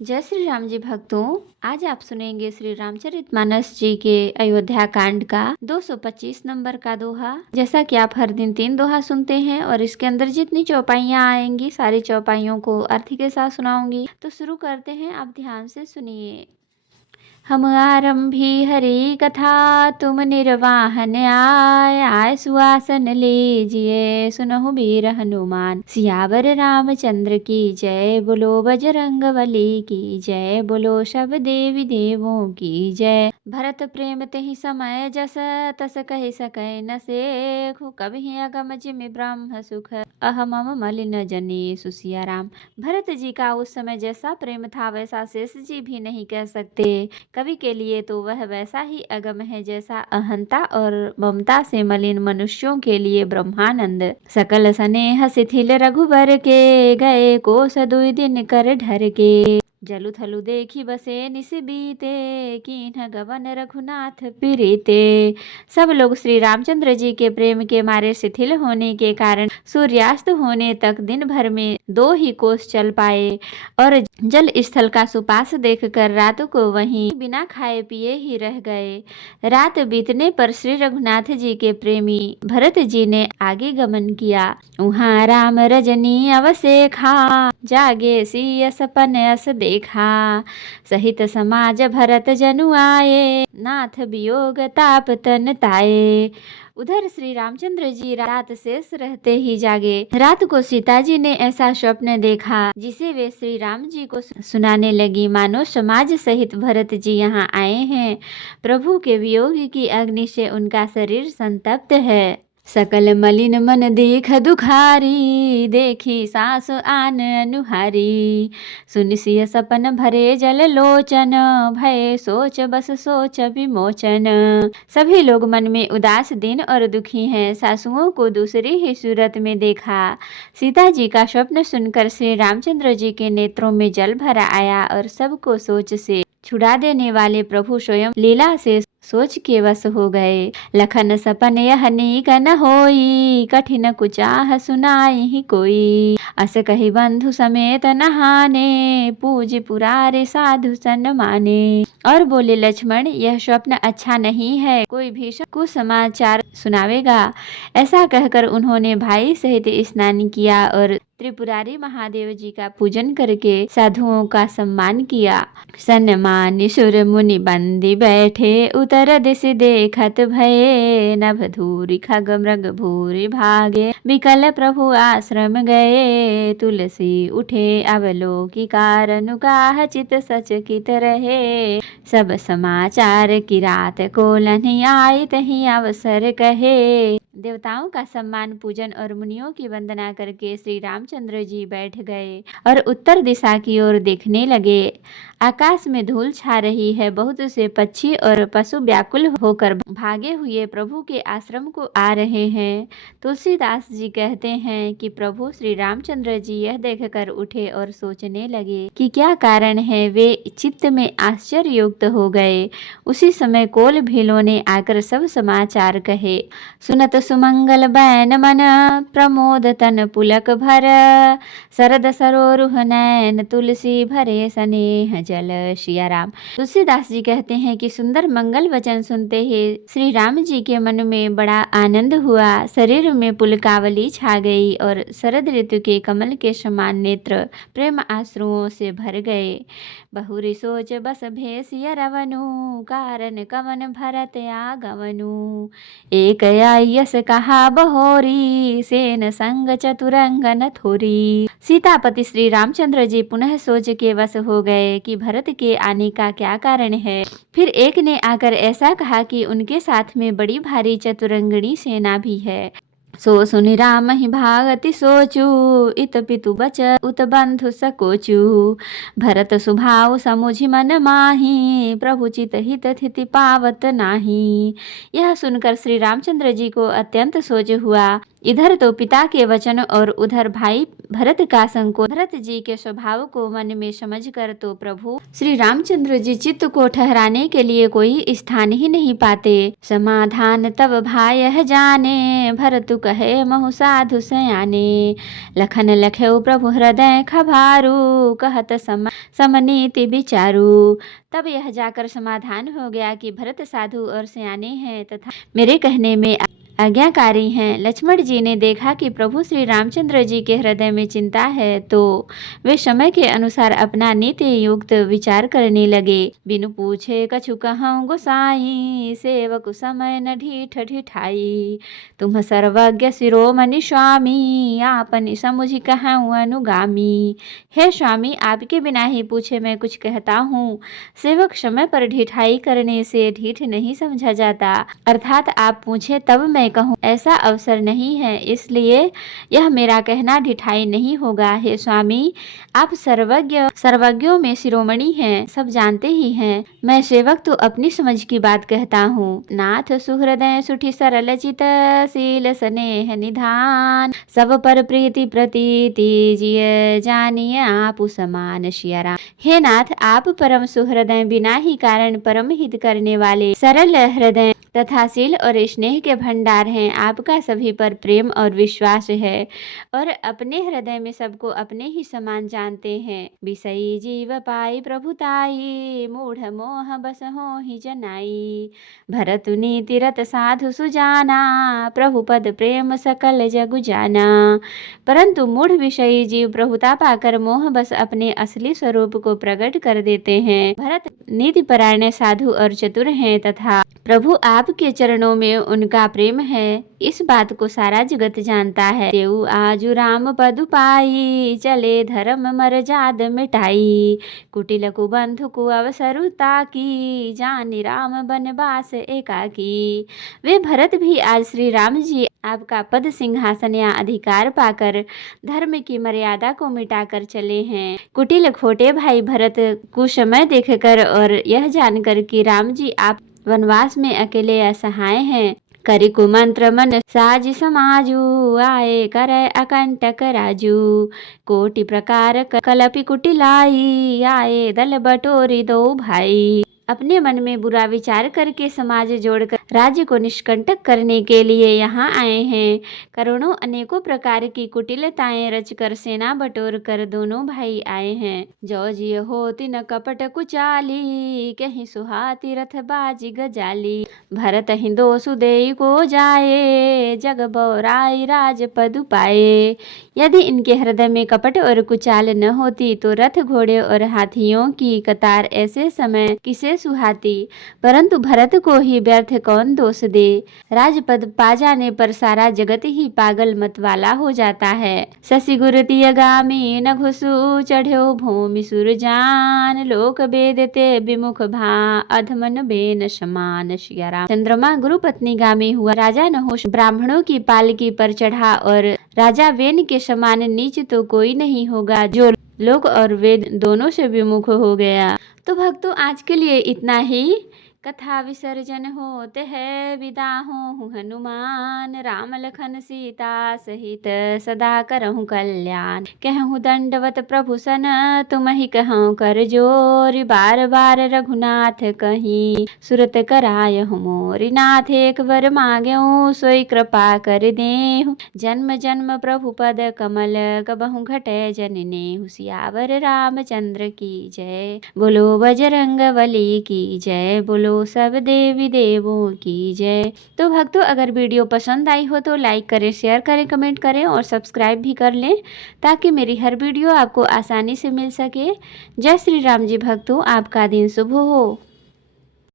जय श्री राम जी भक्तों। आज आप सुनेंगे श्री रामचरितमानस जी के अयोध्या कांड का 225 नंबर का दोहा। जैसा कि आप हर दिन 3 दोहा सुनते हैं और इसके अंदर जितनी चौपाइयाँ आएंगी सारी चौपाइयों को अर्थ के साथ सुनाऊंगी। तो शुरू करते हैं, आप ध्यान से सुनिए। हम आरंभी हरि कथा, तुम निर्वाहन आय सुआसन लीजिए, सुनहु वीर हनुमान। सियावर रामचंद्र की जय, बोलो बजरंग बली की जय, बोलो सब देवी देवों की जय। भरत प्रेम तहि समय जस, तस कहि सकै न सेखु, कबहि अगम जिमि ब्रह्म सुख, अहम मलिन जने सुसिया राम। भरत जी का उस समय जैसा प्रेम था वैसा शेष जी भी नहीं कह सकते। कवि के लिए तो वह वैसा ही अगम है जैसा अहंता और ममता से मलिन मनुष्यों के लिए ब्रह्मानंद। सकल स्नेह शिथिल रघुबर के, गए कोस दुई दिन कर ढर के। जलु थलु देखी बसे निस बीते, कीन्ह गवन रघुनाथ प्रीते। सब लोग श्री रामचंद्र जी के प्रेम के मारे शिथिल होने के कारण सूर्यास्त होने तक दिन भर में 2 ही कोस चल पाए और जल स्थल का सुपास देखकर रात को वहीं बिना खाए पिए ही रह गए। रात बीतने पर श्री रघुनाथ जी के प्रेमी भरत जी ने आगे गमन किया। उहाँ राम रजनी अवसेखा, जागे सिय सपन अस देखा। सहित समाज भरत जनु आए, नाथ वियोग ताप तन ताए। उधर श्री रामचंद्र जी रात शेष रहते ही जागे। रात को सीता जी ने ऐसा स्वप्न देखा जिसे वे श्री राम जी को सुनाने लगी। मानो समाज सहित भरत जी यहाँ आए हैं। प्रभु के वियोग की अग्नि से उनका शरीर संतप्त है। सकल मलिन मन देख दुखारी, देखी सास आन अनुहारी। सुन सिय सपन भरे जल लोचन, भय सोच बस सोच विमोचन। सभी लोग मन में उदास दिन और दुखी हैं। सासुओं को दूसरी ही सूरत में देखा। सीता जी का स्वप्न सुनकर श्री रामचंद्र जी के नेत्रों में जल भरा आया और सबको सोच से छुड़ा देने वाले प्रभु स्वयं लीला से सोच के वश हो गए। लखन सपन यह नीक न होई, कठिन कुचाह सुनाई ही कोई। अस कही बंधु समेत नहाने, पूज पुरारे साधु सन माने। और बोले लक्ष्मण, यह स्वप्न अच्छा नहीं है, कोई भी कुसमाचार सुनावेगा। ऐसा कहकर उन्होंने भाई सहित स्नान किया और त्रिपुरारी महादेव जी का पूजन करके साधुओं का सम्मान किया। सन्मान सुर मुनि बंदी बैठे, उतर दिश देखत भये। नभ धूरि खग मृग भूरि भागे, विकल प्रभु आश्रम गए। तुलसी उठे अवलोकी कारनु, गाह चित सचकित रहे। सब समाचार की रात को लनि, आई तही अवसर कहे। देवताओं का सम्मान पूजन और मुनियों की वंदना करके श्री रामचंद्र जी बैठ गए और उत्तर दिशा की ओर देखने लगे। आकाश में धूल छा रही है। बहुत से पक्षी और पशु व्याकुल होकर भागे हुए प्रभु के आश्रम को आ रहे हैं। तुलसीदास जी कहते हैं कि प्रभु श्री रामचंद्र जी यह देखकर उठे और सोचने लगे कि क्या कारण है। वे चित्त में आश्चर्य युक्त हो गए। उसी समय कोल भीलों ने आकर सब समाचार कहे। सुनत सुमंगल बैन मन, प्रमोद तन पुलक भर। शरद सरोरुह नैन, तुलसी भरे स्नेह जल। सिया राम। तुलसीदास जी कहते हैं कि सुंदर मंगल वचन सुनते ही श्री राम जी के मन में बड़ा आनंद हुआ। शरीर में पुलकावली छा गई और शरद ऋतु के कमल के समान नेत्र प्रेम आश्रुओं से भर गए। बहुरी सोच बस भेसिय रवनु, कारण कवन भरत आगमनु। एक यस कहा बहोरी, सेन संग चतुरंगन थोरी। सीतापति श्री रामचंद्र जी पुनः सोच के वश हो गए कि भरत के आने का क्या कारण है। फिर एक ने आकर ऐसा कहा कि उनके साथ में बड़ी भारी चतुरंगणी सेना भी है। सो सुनि राम ही भागति सोचू, इत पितु बच उत बंधु सकोचू। भरत सुभाव समुझि मन माही, प्रभु चित हित थिति पावत नाही। यह सुनकर श्री रामचंद्र जी को अत्यंत सोच हुआ। इधर तो पिता के वचन और उधर भाई भरत का संकोच भरत जी के स्वभाव को मन में समझकर तो प्रभु श्री रामचंद्र जी चित्त को ठहराने के लिए कोई स्थान ही नहीं पाते। समाधान तब भाई यह जाने, भरत कहे महु साधु सयाने। लखन लखेउ प्रभु हृदय खभारू, कहत समनीति विचारू। तब यह जाकर समाधान हो गया कि भरत साधु और सयाने हैं तथा मेरे कहने में आज्ञाकारी हैं। लक्ष्मण जी ने देखा कि प्रभु श्री रामचंद्र जी के हृदय में चिंता है तो वे समय के अनुसार अपना नीति युक्त विचार करने लगे। बिनु पूछे कछु कहूँ गोसाई, सेवक समय न ढीठ ढिठाई। तुम सर्वज्ञ शिरोमणि स्वामी, आपनि समुझ कहूँ अनुगामी। हे स्वामी, आपके बिना ही पूछे मैं कुछ कहता हूँ। सेवक समय पर ढिठाई करने से ढीठ नहीं समझा जाता, अर्थात आप पूछे तब मैं कहूँ ऐसा अवसर नहीं है, इसलिए यह मेरा कहना ढिठाई नहीं होगा। हे स्वामी, आप सर्वज्ञों में शिरोमणि हैं, सब जानते ही हैं। मैं सेवक तो अपनी समझ की बात कहता हूँ। नाथ सुहृदय सुठी सरल चित, शील स्नेह निधान। सब पर प्रीति प्रतीति, जिय जानिए आप समान सिया राम। हे नाथ, आप परम सुहृदय, बिना ही कारण परम हित करने वाले, सरल हृदय तथा शील और स्नेह के भंडार हैं। आपका सभी पर प्रेम और विश्वास है और अपने हृदय में सबको अपने ही समान जानते हैं। विषयी जीव पाई प्रभुताई, मूढ़ मोह बस हो ही जनाई। भरतु नीति रत साधु सुजाना, प्रभु पद प्रेम सकल जगु जाना। परंतु मूढ़ विषयी जीव प्रभुता पाकर मोह बस अपने असली स्वरूप को प्रकट कर देते हैं। भरत नीति परायण साधु और चतुर हैं तथा प्रभु आपके चरणों में उनका प्रेम है, इस बात को सारा जगत जानता है। देव आजु राम पदु पाई, चले धर्म मर्याद मिटाई। कुटिल कुबंधु को अवसरु ताकी, जानि राम बनवास एकाकी। वे भरत भी आज श्री राम जी आपका पद सिंहासन या अधिकार पाकर धर्म की मर्यादा को मिटाकर चले हैं। कुटिल खोटे भाई भरत कुसमय देखकर और यह जानकर कि राम जी आप वनवास में अकेले असहाय हैं, करी कुमंत्र मन साज समाजू, आए करे अकंटक राजू। कोटि प्रकार कलपि कुटिलाई, आए दल बटोरी दो भाई। अपने मन में बुरा विचार करके समाज जोड़कर राज्य को निष्कंटक करने के लिए यहाँ आए हैं। करोड़ों अनेकों प्रकार की कुटिलताएं रचकर सेना बटोर कर दोनों भाई आए हैं। जो जिय होति न कपट कुचाली, कहीं सुहाती रथ बाजी गजाली। भरत ही दोषु देई को जाए, जग बौराई राज पदु पाए। यदि इनके हृदय में कपट और कुचाल न होती तो रथ घोड़े और हाथियों की कतार ऐसे समय किसे सुहाती। परंतु भरत को ही व्यर्थ कौन दोष दे। राजपद पा जाने पर सारा जगत ही पागल मत वाला हो जाता है। शशि गुरुति अगामी न घुसु, चढ़्यो भूमि सुरजान। लोक बेदते विमुख भा, अधमन बेन समान सिया राम। चंद्रमा गुरु पत्नी गामी हुआ, राजा नहुष ब्राह्मणों की पालकी पर चढ़ा और राजा वेन के समान नीच तो कोई नहीं होगा जो लोक और वेद दोनों से विमुख हो गया। तो भक्तों, आज के लिए इतना ही। कथा विसर्जन होते है, विदा हूँ हनुमान। राम लखन सीता सहित सदा करहूँ कल्याण। कहूँ दंडवत प्रभु सन, तुम ही कहूँ कर जोर। बार बार रघुनाथ कहीं, सुरत करायहु मोरि। नाथ एक बर मांग्यो, सोई कृपा कर देहु। जन्म जन्म प्रभु पद कमल, कबहु घटै जननेहु। सियावर रामचंद्र की जय, बोलो बजरंग बली की जय, बोलो सब देवी देवों की जय। तो भक्तों, अगर वीडियो पसंद आई हो तो लाइक करें, शेयर करें, कमेंट करें और सब्सक्राइब भी कर लें ताकि मेरी हर वीडियो आपको आसानी से मिल सके। जय श्री राम जी भक्तों, आपका दिन शुभ हो।